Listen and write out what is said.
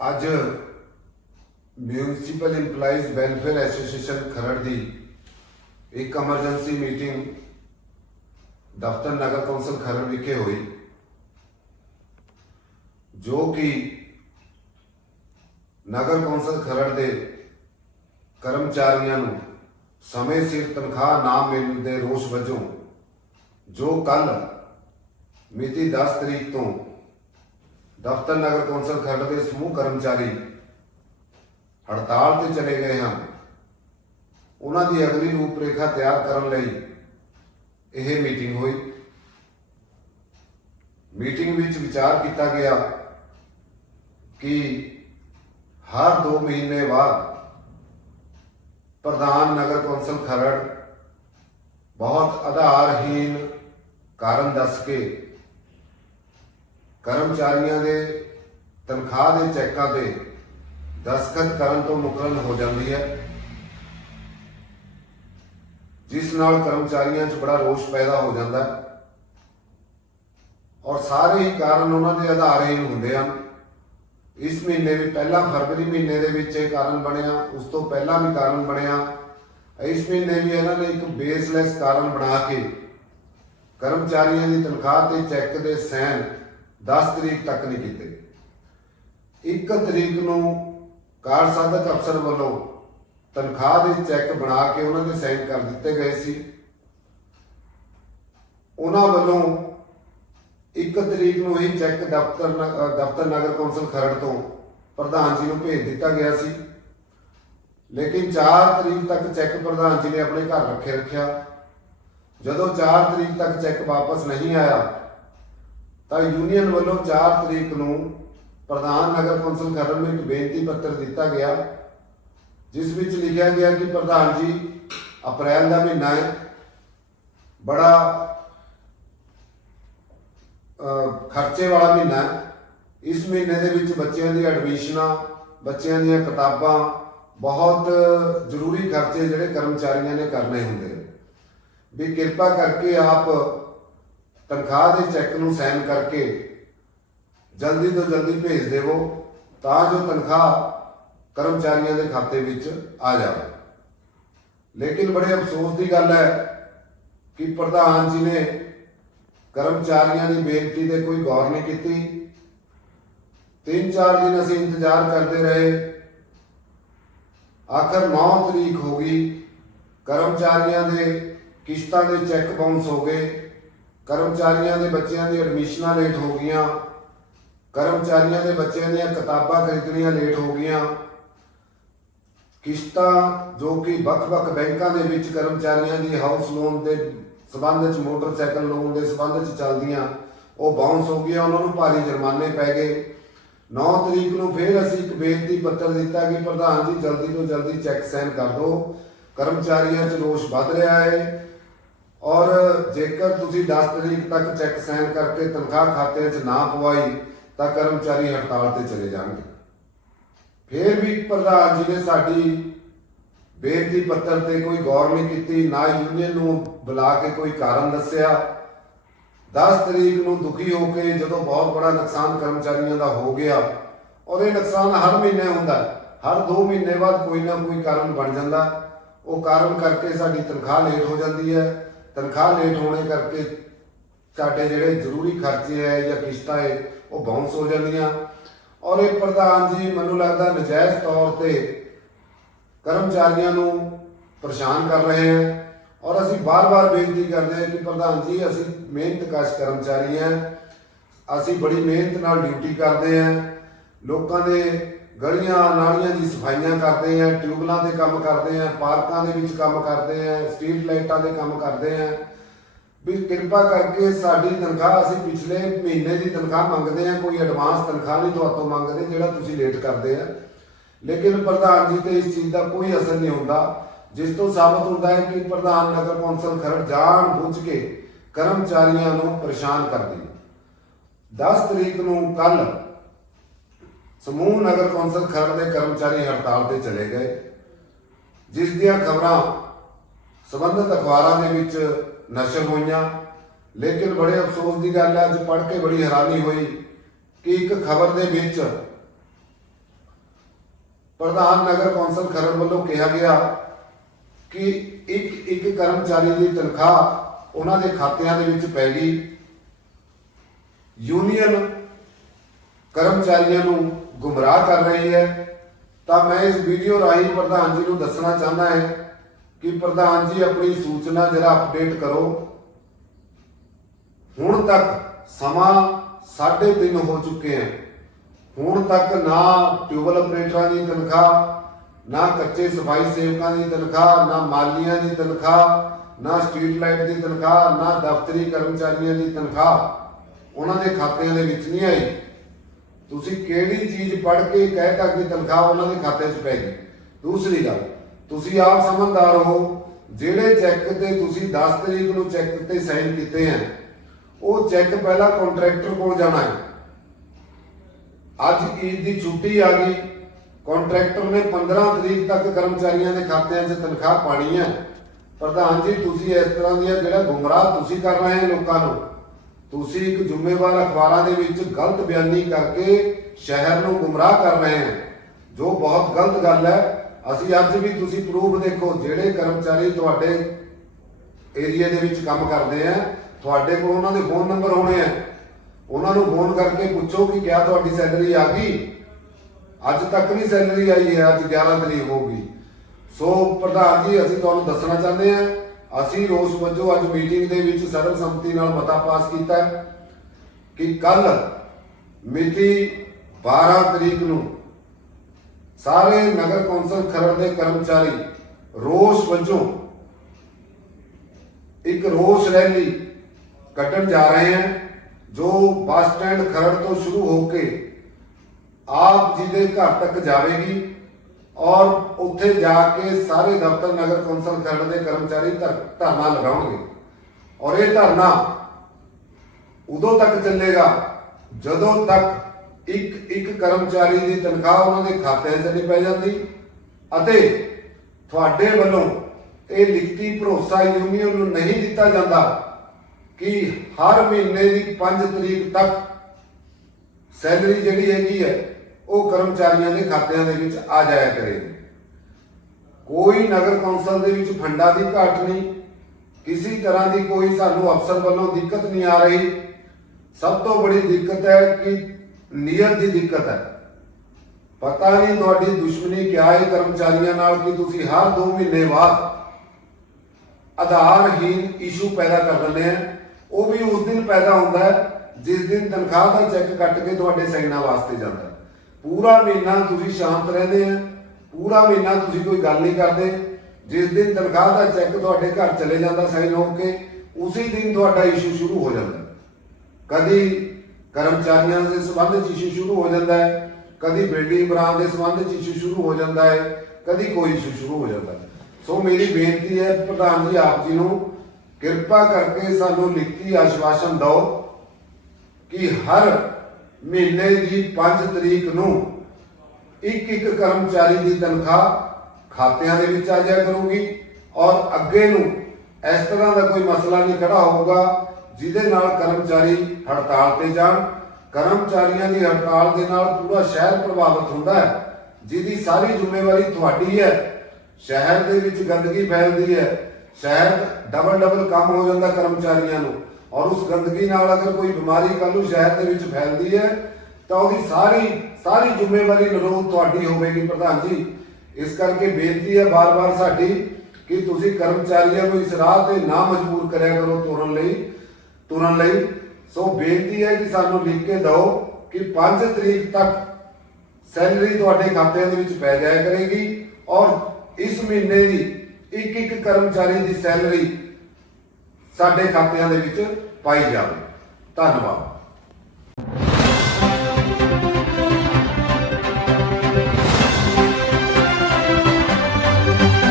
ਅੱਜ municipal EMPLOYEES welfare association Kharar ਦੀ ਇੱਕ emergency meeting ਦਫ਼ਤਰ ਨਗਰ ਕੌਂਸਲ ਖਰੜ ਵਿਖੇ ਹੋਈ, ਜੋ ਕਿ ਨਗਰ ਕੌਂਸਲ ਖਰੜ ਦੇ ਕਰਮਚਾਰੀਆਂ ਨੂੰ ਸਮੇਂ ਸਿਰ ਤਨਖਾਹ ਨਾ ਮਿਲਣ ਦੇ ਰੋਸ ਵਜੋਂ ਜੋ ਕੱਲ ਮਿਤੀ 10 ਤਰੀਕ ਤੋਂ ਦਫ਼ਤਰ ਨਗਰ ਕੌਂਸਲ ਖਰੜ ਦੇ ਸਮੂਹ ਕਰਮਚਾਰੀ ਹੜਤਾਲ ਤੇ ਚਲੇ ਗਏ ਹਨ। ਉਹਨਾਂ ਦੀ ਅਗਲੀ ਰੂਪਰੇਖਾ ਤਿਆਰ ਕਰਨ ਲਈ ਇਹ ਮੀਟਿੰਗ ਹੋਈ। ਮੀਟਿੰਗ ਵਿੱਚ ਵਿਚਾਰ ਕੀਤਾ ਗਿਆ ਕਿ ਹਰ 2 ਮਹੀਨੇ ਬਾਅਦ ਪ੍ਰਧਾਨ ਨਗਰ ਕੌਂਸਲ ਖਰੜ ਬਹੁਤ ਆਧਾਰਹੀਨ ਕਾਰਨ ਦੱਸ ਕੇ ਕਰਮਚਾਰੀਆਂ ਦੇ ਤਨਖਾਹ ਦੇ ਚੈੱਕਾਂ ਤੇ ਦਸਖਤ ਕਰਨ ਤੋਂ ਮੁਕਰਨ ਹੋ ਜਾਂਦੀ ਹੈ, ਜਿਸ ਨਾਲ ਕਰਮਚਾਰੀਆਂ 'ਚ ਬੜਾ ਰੋਸ਼ ਪੈਦਾ ਹੋ ਜਾਂਦਾ ਹੈ। ਔਰ ਸਾਰੇ ਹੀ ਕਾਰਨ ਉਹਨਾਂ ਦੇ ਆਧਾਰਹੀਨ ਹੁੰਦੇ ਹਨ। ਇਸ ਮਹੀਨੇ ਵੀ ਪਹਿਲਾ ਫਰਵਰੀ ਮਹੀਨੇ ਦੇ ਵਿੱਚ ਇਹ ਕਾਰਨ ਬਣਿਆ, ਉਸ ਤੋਂ ਪਹਿਲਾਂ ਵੀ ਕਾਰਨ ਬਣਿਆ। ਇਸ ਮਹੀਨੇ ਵੀ ਇਹਨਾਂ ਨੇ ਇੱਕ ਬੇਸਲੈਸ ਕਾਰਨ ਬਣਾ ਕੇ ਕਰਮਚਾਰੀਆਂ ਦੀ ਤਨਖਾਹ ਤੇ ਚੈੱਕ ਦੇ ਸਾਈਨ 10 ਤਰੀਕ ਤੱਕ ਨਹੀਂ ਕੀਤੇ। 1 ਤਰੀਕ ਨੂੰ ਕਾਰ ਸਾਧਕ ਅਫਸਰ ਵੱਲੋਂ ਤਨਖਾਹ ਦੇ ਚੈੱਕ ਬਣਾ ਕੇ ਉਹਨਾਂ ਦੇ ਸਾਈਨ ਕਰ ਦਿੱਤੇ ਗਏ ਸੀ। ਉਹਨਾਂ ਵੱਲੋਂ 1 ਤਰੀਕ ਨੂੰ ਹੀ ਚੈੱਕ ਦਫ਼ਤਰ ਦਫ਼ਤਰ ਨਗਰ ਕੌਂਸਲ ਖਰੜ ਤੋਂ ਪ੍ਰਧਾਨ ਜੀ ਨੂੰ ਭੇਜ ਦਿੱਤਾ ਗਿਆ ਸੀ। ਲੇਕਿਨ 4 ਤਰੀਕ ਤੱਕ ਚੈੱਕ ਪ੍ਰਧਾਨ ਜੀ ਨੇ ਆਪਣੇ ਘਰ ਰੱਖੇ ਰੱਖਿਆ ਜਦੋਂ 4 ਤਰੀਕ ਤੱਕ ਚੈੱਕ ਵਾਪਸ ਨਹੀਂ ਆਇਆ ਤਾਂ ਯੂਨੀਅਨ ਵੱਲੋਂ 4 ਤਰੀਕ ਨੂੰ ਪ੍ਰਧਾਨ ਨਗਰ ਕੌਂਸਲ ਖਰੜ ਨੂੰ ਇੱਕ ਬੇਨਤੀ ਪੱਤਰ ਦਿੱਤਾ ਗਿਆ, ਜਿਸ ਵਿੱਚ ਲਿਖਿਆ ਗਿਆ ਕਿ ਪ੍ਰਧਾਨ ਜੀ, ਅਪ੍ਰੈਲ ਦਾ ਮਹੀਨਾ ਹੈ। ਬੜਾ ਖਰਚੇ ਵਾਲਾ ਮਹੀਨਾ ਹੈ। ਇਸ ਮਹੀਨੇ ਦੇ ਵਿੱਚ ਬੱਚਿਆਂ ਦੀ ਐਡਮਿਸ਼ਨਾਂ ਬੱਚਿਆਂ ਦੀਆਂ ਕਿਤਾਬਾਂ ਬਹੁਤ ਜ਼ਰੂਰੀ ਖਰਚੇ ਜਿਹੜੇ ਕਰਮਚਾਰੀਆਂ ਨੇ ਕਰਨੇ ਹੁੰਦੇ ਵੀ ਕਿਰਪਾ ਕਰਕੇ ਆਪ ਤਨਖਾਹ ਦੇ ਚੈੱਕ ਨੂੰ ਸਾਈਨ ਕਰਕੇ ਜਲਦੀ ਤੋਂ ਜਲਦੀ ਭੇਜ ਦੇਵੋ ਤਾਂ ਜੋ ਤਨਖਾਹ ਕਰਮਚਾਰੀਆਂ ਦੇ ਖਾਤੇ ਵਿੱਚ ਆ ਜਾਵੇ। ਲੇਕਿਨ ਬੜੇ ਅਫਸੋਸ ਦੀ ਗੱਲ ਹੈ ਕਿ ਪ੍ਰਧਾਨ ਜੀ ਨੇ ਕਰਮਚਾਰੀਆਂ ਦੀ ਬੇਨਤੀ ਤੇ ਕੋਈ ਗੌਰ ਨਹੀਂ ਕੀਤੀ। ਤਿੰਨ ਚਾਰ ਦਿਨ ਅਸੀਂ ਇੰਤਜ਼ਾਰ ਕਰਦੇ ਰਹੇ। ਆਖਰ 9 ਤਰੀਕ ਹੋ ਗਈ। ਕਰਮਚਾਰੀਆਂ ਦੇ ਕਿਸ਼ਤਾਂ ਦੇ ਚੈੱਕ ਬਾਉਂਸ ਹੋ ਗਏ। ਕਰਮਚਾਰੀਆਂ ਦੇ ਬੱਚਿਆਂ ਦੀ ਐਡਮਿਸ਼ਨਾਂ ਲੇਟ ਹੋ ਗਈਆਂ। ਕਰਮਚਾਰੀਆਂ ਦੇ ਬੱਚਿਆਂ ਦੀਆਂ ਕਿਤਾਬਾਂ ਖਰੀਦਣੀਆਂ ਲੇਟ ਹੋ ਗਈਆਂ। ਕਿਸ਼ਤਾਂ ਜੋ ਕਿ ਵੱਖ-ਵੱਖ ਬੈਂਕਾਂ ਦੇ ਵਿੱਚ ਕਰਮਚਾਰੀਆਂ ਦੀ ਹਾਊਸ ਲੋਨ ਦੇ ਸਬੰਧ ਵਿੱਚ ਮੋਟਰਸਾਈਕਲ ਲੋਨ ਦੇ ਸਬੰਧ ਵਿੱਚ ਚੱਲਦੀਆਂ, ਉਹ ਬਾਉਂਸ ਹੋ ਗਈਆਂ, ਉਹਨਾਂ ਨੂੰ ਭਾਰੀ ਜੁਰਮਾਨੇ ਪੈ ਗਏ। 9 ਤਰੀਕ ਨੂੰ ਫਿਰ ਅਸੀਂ ਇੱਕ ਬੇਨਤੀ ਪੱਤਰ ਦਿੱਤਾ ਕਿ ਪ੍ਰਧਾਨ ਜੀ, ਜਲਦੀ ਤੋਂ ਜਲਦੀ ਚੈੱਕ ਸਾਈਨ ਕਰ ਦਿਓ। ਕਰਮਚਾਰੀਆਂ 'ਚ ਰੋਸ਼ ਵੱਧ ਰਿਹਾ ਹੈ। ਔਰ ਜੇਕਰ ਤੁਸੀਂ 10 ਤਰੀਕ ਤੱਕ ਚੈੱਕ ਸਾਈਨ ਕਰਕੇ ਤਨਖਾਹ ਖਾਤੇ 'ਚ ਨਾ ਪਵਾਈ, ਤਾਂ ਕਰਮਚਾਰੀ ਹੜਤਾਲ ਤੇ ਚਲੇ ਜਾਣਗੇ। ਫਿਰ ਵੀ ਪ੍ਰਧਾਨ ਜੀ ਨੇ ਸਾਡੀ ਬੇਨਤੀ ਪੱਤਰ ਤੇ ਕੋਈ ਗੌਰ ਨਹੀਂ ਕੀਤੀ, ਨਾ ਯੂਨੀਅਨ ਨੂੰ ਬੁਲਾ ਕੇ ਕੋਈ ਕਾਰਨ ਦੱਸਿਆ। 10 ਤਰੀਕ ਨੂੰ ਦੁਖੀ ਹੋ ਕੇ ਜਦੋਂ ਬਹੁਤ ਬੜਾ ਨੁਕਸਾਨ ਕਰਮਚਾਰੀਆਂ ਦਾ ਹੋ ਗਿਆ, ਔਰ ਇਹ ਨੁਕਸਾਨ ਹਰ ਮਹੀਨੇ ਹੁੰਦਾ ਹਰ 2 ਮਹੀਨੇ ਬਾਅਦ ਕੋਈ ਨਾ ਕੋਈ ਕਾਰਨ ਬਣ ਜਾਂਦਾ। ਉਹ ਕਾਰਨ ਕਰਕੇ ਸਾਡੀ ਤਨਖਾਹ ਲੇਟ ਹੋ ਜਾਂਦੀ ਹੈ। ਤਨਖਾਹ ਲੇਟ ਹੋਣੇ ਕਰਕੇ ਸਾਡੇ ਜਿਹੜੇ ਜ਼ਰੂਰੀ ਖਰਚੇ ਹੈ ਜਾਂ ਕਿਸ਼ਤਾਂ ਹੈ, ਉਹ ਬਾਉਂਸ ਹੋ ਜਾਂਦੀਆਂ। ਔਰ ਇਹ ਪ੍ਰਧਾਨ ਜੀ, ਮੈਨੂੰ ਲੱਗਦਾ ਨਜਾਇਜ਼ ਤੌਰ ਤੇ ਕਰਮਚਾਰੀਆਂ ਨੂੰ ਪਰੇਸ਼ਾਨ ਕਰ ਰਹੇ ਹਨ ਔਰ ਅਸੀਂ ਬਾਰ-ਬਾਰ ਬੇਨਤੀ ਕਰਦੇ ਹਾਂ ਕਿ ਪ੍ਰਧਾਨ ਜੀ, ਅਸੀਂ ਮਿਹਨਤਕਸ਼ ਕਰਮਚਾਰੀ ਹਾਂ। ਅਸੀਂ ਬੜੀ ਮਿਹਨਤ ਨਾਲ ਡਿਊਟੀ ਕਰਦੇ ਹਾਂ। ਲੋਕਾਂ ਦੇ ਗਲੀਆਂ, ਨਾਲੀਆਂ ਦੀ ਸਫਾਈਆਂ ਕਰਦੇ ਹਾਂ ਟਿਊਬਲਾਂ ਤੇ ਕੰਮ ਕਰਦੇ ਹਾਂ ਪਾਰਕਾਂ ਦੇ ਵਿੱਚ ਕੰਮ ਕਰਦੇ ਹਾਂ ਸਟਰੀਟ ਲਾਈਟਾਂ ਦੇ ਕੰਮ ਕਰਦੇ ਹਾਂ ਵੀ ਕਿਰਪਾ ਕਰਕੇ ਸਾਡੀ ਤਨਖਾਹ ਅਸੀਂ ਪਿਛਲੇ ਮਹੀਨੇ ਦੀ ਤਨਖਾਹ ਮੰਗਦੇ ਹਾਂ ਕੋਈ ਐਡਵਾਂਸ ਤਨਖਾਹ ਨਹੀਂ ਤੁਹਾਤੋਂ ਮੰਗਦੇ ਜਿਹੜਾ ਤੁਸੀਂ ਲੇਟ ਕਰਦੇ ਆ। ਲੇਕਿਨ ਪ੍ਰਧਾਨ ਜੀ ਤੇ ਇਸ ਚੀਜ਼ ਦਾ ਕੋਈ ਅਸਰ ਨਹੀਂ ਹੁੰਦਾ। ਜਿਸ ਤੋਂ ਸਾਬਤ ਹੁੰਦਾ ਹੈ ਕਿ ਪ੍ਰਧਾਨ ਨਗਰ ਕੌਂਸਲ ਖਰੜ ਜਾਣ ਬੁੱਝ ਕੇ ਕਰਮਚਾਰੀਆਂ ਨੂੰ ਪਰੇਸ਼ਾਨ ਕਰਦੇ ਨੇ। 10 ਤਰੀਕ ਨੂੰ ਕੱਲ ਸਮੂਹ ਨਗਰ ਕੌਂਸਲ ਖਰੜ ਦੇ ਕਰਮਚਾਰੀ ਹੜਤਾਲ ਤੇ ਚਲੇ ਗਏ, ਜਿਸ ਦੀਆਂ ਖਬਰਾਂ ਸਬੰਧਤ ਅਖਬਾਰਾਂ ਦੇ ਵਿੱਚ ਨਸ਼ਰ ਹੋਈਆਂ। ਲੇਕਿਨ ਬੜੇ ਅਫਸੋਸ ਦੀ ਗੱਲ ਹੈ, ਅੱਜ ਪੜ੍ਹ ਕੇ ਬੜੀ ਹੈਰਾਨੀ ਹੋਈ ਕਿ ਇੱਕ ਖਬਰ ਦੇ ਵਿੱਚ ਪ੍ਰਧਾਨ ਨਗਰ ਕੌਂਸਲ ਖਰੜ ਵੱਲੋਂ ਕਿਹਾ ਗਿਆ ਕਿ ਇੱਕ ਇੱਕ ਕਰਮਚਾਰੀ ਦੀ ਤਨਖਾਹ ਉਹਨਾਂ ਦੇ ਖਾਤਿਆਂ ਦੇ ਵਿੱਚ ਪੈ ਗਈ। ਯੂਨੀਅਨ ਕਰਮਚਾਰੀਆਂ ਨੂੰ ਗੁੰਮਰਾਹ ਕਰ ਰਹੀ ਹੈ। ਤਾਂ ਮੈਂ ਇਸ ਵੀਡੀਓ ਰਾਹੀਂ ਪ੍ਰਧਾਨ ਜੀ ਨੂੰ ਦੱਸਣਾ ਚਾਹੁੰਦਾ ਹੈ ਕਿ ਪ੍ਰਧਾਨ ਜੀ ਆਪਣੀ ਸੂਚਨਾ ਜਿਹੜਾ ਅਪਡੇਟ ਕਰੋ। ਹੁਣ ਤੱਕ ਸਮਾਂ 3:30 ਹੋ ਚੁੱਕੇ ਹੈ। ਹੁਣ ਤੱਕ ਨਾ ਟਿਊਬਲ ਆਪਰੇਟਰਾਂ ਦੀ ਤਨਖਾਹ, ਨਾ ਕੱਚੇ ਸਫ਼ਾਈ ਸੇਵਕਾਂ ਦੀ ਤਨਖਾਹ, ਨਾ ਮਾਲੀਆਂ ਦੀ ਤਨਖਾਹ, ਨਾ ਸਟਰੀਟ ਲਾਈਟ ਦੀ ਤਨਖਾਹ, ਨਾ ਦਫ਼ਤਰੀ ਕਰਮਚਾਰੀਆਂ ਦੀ ਤਨਖਾਹ। ਉਹਨਾਂ ਦੇ ਖਾਤਿਆਂ ਦੇ ਵਿੱਚ ਨਹੀਂ ਆਈ ਤੁਸੀਂ ਕਿਹੜੀ ਚੀਜ਼ ਪੜ੍ਹ ਕੇ ਕਹਿਤਾ ਕਿ ਤਨਖਾਹ ਉਹਨਾਂ ਦੇ ਖਾਤੇ 'ਚ ਪੈ ਗਈ। ਦੂਸਰੀ ਗੱਲ, ਤੁਸੀਂ ਆਪ ਸਮਝਦਾਰ ਹੋ, ਜਿਹੜੇ ਚੈੱਕ ਤੇ ਤੁਸੀਂ 10 ਤਰੀਕ ਨੂੰ ਚੈੱਕ ਤੇ ਸਾਈਨ ਕੀਤੇ ਆ, ਉਹ ਚੈੱਕ ਪਹਿਲਾਂ ਕੰਟਰੈਕਟਰ ਕੋਲ ਜਾਣਾ ਹੈ। ਅੱਜ ਈਦ ਦੀ ਛੁੱਟੀ ਆ ਗਈ, ਕੰਟਰੈਕਟਰ ਨੇ 15 ਤਰੀਕ ਤੱਕ ਕਰਮਚਾਰੀਆਂ ਦੇ ਖਾਤਿਆਂ 'ਚ ਤਨਖਾਹ ਪਾਣੀ ਹੈ। ਪ੍ਰਧਾਨ ਜੀ, ਤੁਸੀਂ ਇਸ ਤਰ੍ਹਾਂ ਦੀਆਂ ਜਿਹੜਾ ਗੁੰਮਰਾਹ ਤੁਸੀਂ ਕਰ ਰਹੇ ਲੋਕਾਂ ਨੂੰ ਤੁਸੀਂ ਇੱਕ ਜ਼ਿੰਮੇਵਾਰ ਅਖਬਾਰਾਂ ਦੇ ਵਿੱਚ ਗਲਤ ਬਿਆਨੀ ਕਰਕੇ ਸ਼ਹਿਰ ਨੂੰ ਗੁੰਮਰਾਹ ਕਰ ਰਹੇ ਹੋ, ਜੋ ਬਹੁਤ ਗਲਤ ਗੱਲ ਹੈ। ਅਸੀਂ ਅੱਜ ਵੀ ਤੁਸੀਂ ਪ੍ਰੂਫ ਦੇਖੋ, ਜਿਹੜੇ ਕਰਮਚਾਰੀ ਤੁਹਾਡੇ ਏਰੀਆ ਦੇ ਵਿੱਚ ਕੰਮ ਕਰਦੇ ਆ, ਤੁਹਾਡੇ ਕੋਲ ਉਹਨਾਂ ਦੇ ਫੋਨ ਨੰਬਰ ਹੋਣੇ ਆ। ਉਹਨਾਂ ਨੂੰ ਫੋਨ ਕਰਕੇ ਪੁੱਛੋ ਕਿ ਕਿਆ ਤੁਹਾਡੀ ਸੈਲਰੀ ਆ ਗਈ। ਅੱਜ ਤੱਕ ਨਹੀਂ ਸੈਲਰੀ ਆਈ ਹੈ, ਅੱਜ 11 ਤਰੀਕ ਹੋ ਗਈ। ਸੋ ਪ੍ਰਧਾਨ ਜੀ, ਅਸੀਂ ਤੁਹਾਨੂੰ ਦੱਸਣਾ ਚਾਹੁੰਦੇ ਹਾਂ ਅਸੀਂ ਰੋਸ ਵਜੋਂ ਅੱਜ ਮੀਟਿੰਗ ਦੇ ਵਿੱਚ ਸਰਬਸੰਮਤੀ ਨਾਲ ਮਤਾ ਪਾਸ ਕੀਤਾ ਕਿ ਕੱਲ ਮਿਤੀ 12 ਤਰੀਕ ਨੂੰ ਸਾਰੇ ਨਗਰ ਕੌਂਸਲ ਖਰੜ ਦੇ ਕਰਮਚਾਰੀ ਰੋਸ ਵਜੋਂ ਇੱਕ ਰੋਸ ਰੈਲੀ ਕੱਢਣ ਜਾ ਰਹੇ ਹਨ, ਜੋ ਬੱਸ ਸਟੈਂਡ ਖਰੜ ਤੋਂ ਸ਼ੁਰੂ ਹੋ ਕੇ ਆਪ ਜੀ ਦੇ ਘਰ ਤੱਕ ਜਾਵੇਗੀ। ਔਰ ਉੱਥੇ ਜਾ ਕੇ ਸਾਰੇ ਦਫ਼ਤਰ ਨਗਰ ਕੌਂਸਲ ਖਰੜ ਦੇ ਕਰਮਚਾਰੀ ਧਰਨਾ ਲਗਾਉਣਗੇ। ਔਰ ਇਹ ਧਰਨਾ ਉਦੋਂ ਤੱਕ ਚੱਲੇਗਾ ਜਦੋਂ ਤੱਕ ਇੱਕ ਇੱਕ ਕਰਮਚਾਰੀ ਦੀ ਤਨਖਾਹ ਉਹਨਾਂ ਦੇ ਖਾਤੇ 'ਚ ਨਹੀਂ ਪੈ ਜਾਂਦੀ ਅਤੇ ਤੁਹਾਡੇ ਵੱਲੋਂ ਇਹ ਲਿਖਤੀ ਭਰੋਸਾ ਯੂਨੀਅਨ ਨੂੰ ਨਹੀਂ ਦਿੱਤਾ ਜਾਂਦਾ ਕਿ ਹਰ ਮਹੀਨੇ ਦੀ 5 ਤਰੀਕ ਤੱਕ ਸੈਲਰੀ ਜਿਹੜੀ ਹੈਗੀ ਹੈ ਉਹ ਕਰਮਚਾਰੀਆਂ ਦੇ ਖਾਤਿਆਂ ਦੇ ਵਿੱਚ ਆ ਜਾਇਆ ਕਰੇਗੀ ਕੋਈ ਨਗਰ ਕੌਂਸਲ ਦੇ ਵਿੱਚ ਫੰਡਾਂ ਦੀ ਘਾਟ ਨਹੀਂ। ਕਿਸੇ ਤਰ੍ਹਾਂ ਦੀ ਕੋਈ ਸਾਨੂੰ ਅਫਸਰ ਵੱਲੋਂ ਦਿੱਕਤ ਨਹੀਂ ਆ ਰਹੀ। ਸਭ ਤੋਂ ਬੜੀ ਦਿੱਕਤ ਹੈ ਕਿ ਨੀਅਤ ਦੀ ਦਿੱਕਤ ਹੈ। ਪਤਾ ਨਹੀਂ ਤੁਹਾਡੀ ਦੁਸ਼ਮਣੀ ਕਿਆ ਹੈ ਕਰਮਚਾਰੀਆਂ ਨਾਲ ਕਿ ਤੁਸੀਂ ਹਰ 2 ਮਹੀਨੇ ਬਾਅਦ ਆਧਾਰਹੀਨ ਇਸ਼ੂ ਪੈਦਾ ਕਰ ਦਿੰਦੇ ਆ। ਉਹ ਵੀ ਉਸ ਦਿਨ ਪੈਦਾ ਹੁੰਦਾ ਹੈ, ਜਿਸ ਦਿਨ ਤਨਖਾਹ ਦਾ ਚੈੱਕ ਕੱਟ ਕੇ ਤੁਹਾਡੇ ਸਾਈਨਾਂ ਵਾਸਤੇ ਜਾਂਦਾ ਪੂਰਾ ਮਹੀਨਾ ਤੁਸੀਂ ਸ਼ਾਂਤ ਰਹਿੰਦੇ ਆ, ਪੂਰਾ ਮਹੀਨਾ ਤੁਸੀਂ ਕੋਈ ਗੱਲ ਨਹੀਂ ਕਰਦੇ। ਜਿਸ ਦਿਨ ਤਨਖਾਹ ਦਾ ਚੈੱਕ ਤੁਹਾਡੇ ਘਰ ਚਲੇ ਜਾਂਦਾ ਸਾਈਨ ਹੋ ਕੇ, ਉਸੇ ਦਿਨ ਤੁਹਾਡਾ ਇਸ਼ੂ ਸ਼ੁਰੂ ਹੋ ਜਾਂਦਾ। ਕਦੀ ਕਰਮਚਾਰੀਆਂ ਦੇ ਸੰਬੰਧ ਵਿੱਚ ਇਸ਼ੂ ਸ਼ੁਰੂ ਹੋ ਜਾਂਦਾ ਹੈ, ਕਦੀ ਬਿਲਡਿੰਗ ਬਰਾਂਡ ਦੇ ਸੰਬੰਧ ਵਿੱਚ ਇਸ਼ੂ ਸ਼ੁਰੂ ਹੋ ਜਾਂਦਾ ਹੈ, ਕਦੀ ਕੋਈ ਇਸ਼ੂ ਸ਼ੁਰੂ ਹੋ ਜਾਂਦਾ ਸੋ ਮੇਰੀ ਬੇਨਤੀ ਹੈ, ਪ੍ਰਧਾਨ ਜੀ, ਆਪ ਜੀ ਨੂੰ ਕਿਰਪਾ ਕਰਕੇ ਸਾਨੂੰ ਲਿਖਤੀ ਆਸ਼ਵਾਸਨ ਦਿਓ ਕਿ ਹਰ ਮਹੀਨੇ ਦੀ 5 ਤਰੀਕ ਨੂੰ ਇੱਕ ਇੱਕ ਕਰਮਚਾਰੀ ਦੀ ਤਨਖਾਹ ਖਾਤਿਆਂ ਦੇ ਵਿੱਚ ਆ ਜਾਇਆ ਕਰੂਗੀ ਔਰ ਅੱਗੇ ਨੂੰ ਇਸ ਤਰ੍ਹਾਂ ਦਾ ਕੋਈ ਮਸਲਾ ਨਹੀਂ ਖੜਾ ਹੋਊਗਾ ਜਿਹਦੇ ਨਾਲ ਕਰਮਚਾਰੀ ਹੜਤਾਲ ਤੇ ਜਾਣ। ਕਰਮਚਾਰੀਆਂ ਦੀ ਹੜਤਾਲ ਦੇ ਨਾਲ ਪੂਰਾ ਸ਼ਹਿਰ ਪ੍ਰਭਾਵਿਤ ਹੁੰਦਾ ਹੈ, ਜਿਹਦੀ ਸਾਰੀ ਜ਼ਿੰਮੇਵਾਰੀ ਤੁਹਾਡੀ ਹੈ। ਸ਼ਹਿਰ ਦੇ ਵਿੱਚ ਗੰਦਗੀ ਫੈਲਦੀ ਹੈ, ਸ਼ਹਿਰ ਡਬਲ ਡਬਲ ਕੰਮ ਹੋ ਜਾਂਦਾ ਕਰਮਚਾਰੀਆਂ ਨੂੰ। ਔਰ ਉਸ ਗੰਦਗੀ ਨਾਲ ਅਗਰ ਕੋਈ ਬਿਮਾਰੀ ਕੱਲ੍ਹ ਨੂੰ ਸ਼ਹਿਰ ਦੇ ਵਿੱਚ ਫੈਲਦੀ ਹੈ, ਤਾਂ ਉਹਦੀ ਸਾਰੀ ਸਾਰੀ ਜ਼ਿੰਮੇਵਾਰੀ ਨਿਰੋਧ ਤੁਹਾਡੀ ਹੋਵੇਗੀ ਪ੍ਰਧਾਨ ਜੀ। ਇਸ ਕਰਕੇ ਬੇਨਤੀ ਹੈ ਬਾਰ-ਬਾਰ ਸਾਡੀ ਕਿ ਤੁਸੀਂ ਕਰਮਚਾਰੀਆਂ ਨੂੰ ਇਸ ਰਾਹ ਤੇ ਨਾ ਮਜਬੂਰ ਕਰਿਆ ਕਰੋ ਤੁਰਨ ਲਈ ਤੁਰਨ ਲਈ। ਸੋ ਬੇਨਤੀ ਹੈ ਕਿ ਸਾਨੂੰ ਲਿਖ ਕੇ ਦਿਓ ਕਿ 5 ਤਰੀਕ ਤੱਕ ਸੈਲਰੀ ਤੁਹਾਡੇ ਖਾਤੇ ਦੇ ਵਿੱਚ ਪੈ ਜਾਇਆ ਕਰੇਗੀ ਔਰ ਇਸ ਮਹੀਨੇ ਦੀ ਇੱਕ ਇੱਕ ਕਰਮਚਾਰੀ ਦੀ ਸੈਲਰੀ ਸਾਡੇ ਖਾਤਿਆਂ ਦੇ ਵਿੱਚ ਪਾਈ ਜਾਵੇ। ਧੰਨਵਾਦ।